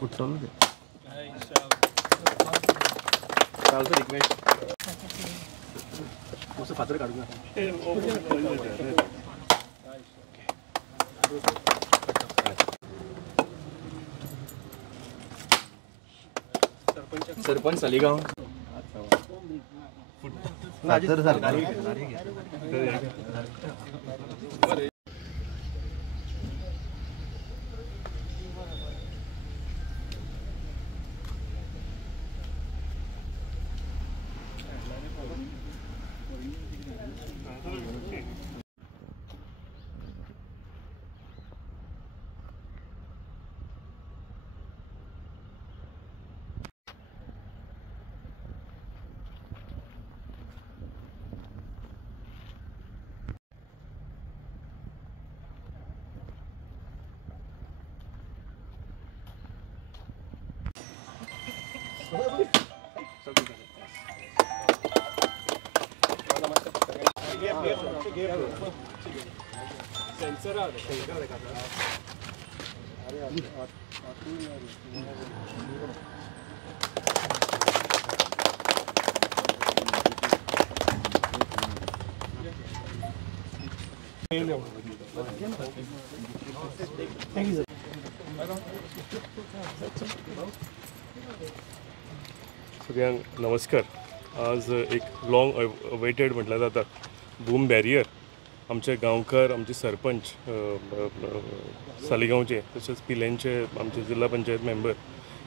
कुठलं ते चालतं रिक्वेस्ट उसं फातर काढून सरपंच सालिगाव सेंसर सगळ्यांक नमस्कार. आज एक लॉंग अवेटेड म्हटल्यार जाता बूम बॅरियर आमचे गांवकार, आमचे सरपंच सालिगांवचे तशेंच पिलेंचे आमचे जिल्हा पंचायत मेंबर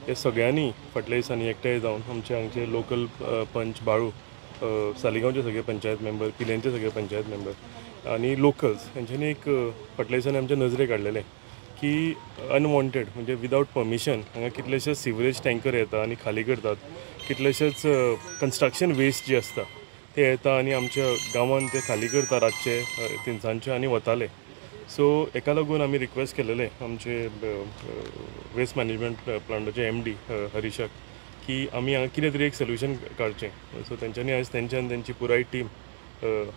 हे सगळ्यांनी फाटल्या दिसांनी एकठांय जावन आमचे हांगचे लोकल पंच बाळू, सालिगांवचे सगळे पंचायत मेंबर, पिलेंचे सगळे पंचायत मेंबर आनी लोकल्स हेंच्यांनी एक फाटल्या दिसांनी आमच्या नजरेक हाडलेले की अनवॉन्टेड म्हणजे विदावट परमिशन हांगा कितलेशेच सिवरेज टँकर येता आनी खाली करतात, कितलेशेच कन्स्ट्रक्शन वेस्ट जे आसता ते येता आनी आमच्या गांवांत ते खाली करता रातचे तिनसांजचे आनी वताले. सो हेका लागून आमी रिक्वेस्ट केलेले आमचे वेस्ट मॅनेजमेंट प्लांटाचे MD हरीशाक की आमी हांगा कितें तरी एक सोल्युशन काडचें. सो तेंच्यांनी आयज तेंची पुराय टीम,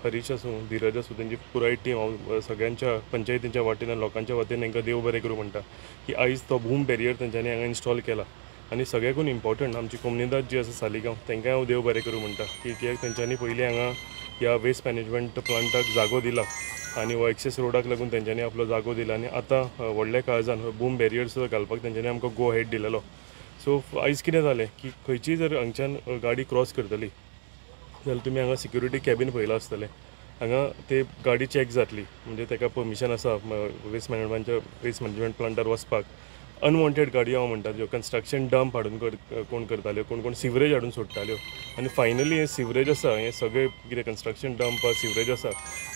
हरीश आसूं, धीरज आसूं, तेंची पुराय टीम हांव सगळ्यांच्या पंचायतींच्या वतीन लोकांच्या वतीन तांकां देव बरें करूं म्हणटा की आयज तो बूम बॅरियर तेंच्यांनी हांगा इन्स्टॉल केला. आनी सगळ्याकून इम्पॉर्टंट आमची कोमनिदाद जी आसा सालिगांव तांकांय हांव देव बरें करूं म्हणटा की कित्याक तेंच्यांनी पयलीं हांगा ह्या वेस्ट मॅनेजमेंट प्लांटाक जागो दिला आनी हो एक्सेस रोडाक लागून तेंच्यांनी आपलो जागो दिला आनी आतां व्हडल्या काळजान बूम बॅरियर सुद्दां घालपाक तेंच्यांनी आमकां गो हेड दिलेलो. सो आयज कितें जालें की खंयचीय जर हांगच्यान गाडी क्रॉस करतली जाल्यार तुमी हांगा सिक्युरिटी कॅबीन पळयलां आसतलें. हांगा ते गाडी चॅक जातली म्हणजे ताका परमिशन आसा वेस्ट मॅनेजमेंट प्लांटार वचपाक. अनवॉन्टेड गाडयो हांव म्हणटा ज्यो कन्स्ट्रक्शन डंप हाडून कोण करताल्यो, कोण सिवरेज हाडून सोडटाल्यो आनी फायनली हें सिवरेज आसा, हें सगळें कितें कन्स्ट्रक्शन डंप सिवरेज आसा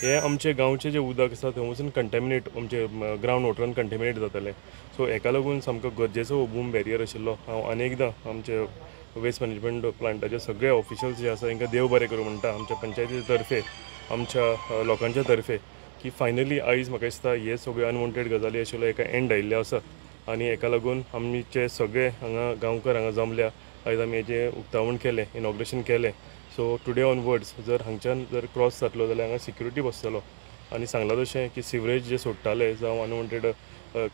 हें आमचे गांवचें जें उदक आसा थंय वचून कंटॅमिनेट आमचे ग्रावंड वॉटरान कंटॅमिनेट जातलें. सो हेका लागून सामको गरजेचो हो बूम बॅरियर आशिल्लो. हांव अनेकदां आमचे वेस्ट मॅनेजमेंट प्लांटाचे सगळे ऑफिशल्स जे आसा तांकां देव बरें करूं म्हणटा आमच्या पंचायती तर्फे, आमच्या लोकांच्या तर्फे की फायनली आयज म्हाका दिसता हे सगळे अनवॉन्टेड गजाली आशिल्लो एका एंड आयिल्लो आसा आनी हेका लागून आमचे सगळे हांगा गांवकार हांगा जमल्या. आयज आमी हेजें उक्तावण केलें, इनॉग्रेशन केलें. सो टुडे ऑनवर्ड्स जर हांगच्यान जर क्रॉस जातलो जाल्यार हांगा सिक्युरिटी बसतलो आनी सांगलां तशें की सिवरेज जे सोडटाले जावं अनवॉन्टेड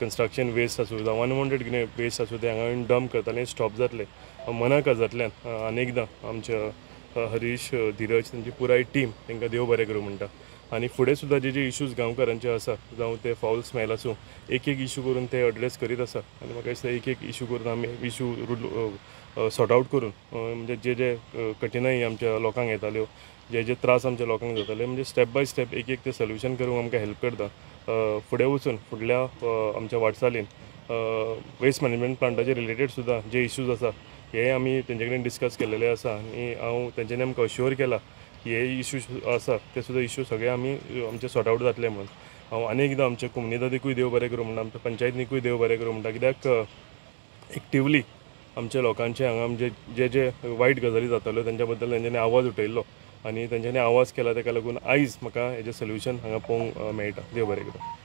कन्स्ट्रक्शन वेस्ट आसूं जावं अनवॉन्टेड कितें वेस्ट आसूं ते हांगा डंप करताले स्टॉप जातले. मना काजांतल्यान अनेकदां आमच्या हरीश, धीरज तेंची पुराय टीम तांकां देव बरें करूं म्हणटा आनी फुडें सुद्दां जे इश्यूज गांवकारांचे आसा जावं ते फावल स्मेल आसूं एक इशू करून ते एड्रेस करीत आसा आनी म्हाका दिसता एक इशू करून आमी इशू सॉर्ट आवट करून म्हणजे जे कठिनाई आमच्या लोकांक येताल्यो, जे त्रास आमच्या लोकांक जाताले म्हणजे स्टेप बाय स्टेप एक ते सोल्युशन करूंक आमकां हेल्प करता. फुडें वचून फुडल्या आमच्या वाटचालीन वेस्ट मॅनेजमेंट प्लांटाचे रिलेटेड सुद्दां जे इश्यूज आसा हे आमी तेंचे कडेन डिस्कस केलेले आसा आनी हांव तेंच्यांनी आमकां अश्योर केला की हे इश्यूज आसा ते सुद्दां इश्यू सगळे आमी आमचे सॉर्ट आवट जातले म्हणून. हांव अनेकदां आमच्या कोमनिदादीकूय देव बरें करूं म्हणटा, आमच्या पंचायतीकूय देव बरें करूं म्हणटा कित्याक एक्टिवली आमच्या लोकांचे हांगा म्हणजे जे वायट गजाली जाताल्यो तेंच्या बद्दल तेंच्यांनी आवाज उठयल्लो आनी तेंच्यांनी आवाज केला ताका लागून आयज म्हाका हेजें सोल्युशन हांगा पळोवंक मेळटा. देव बरें करूं.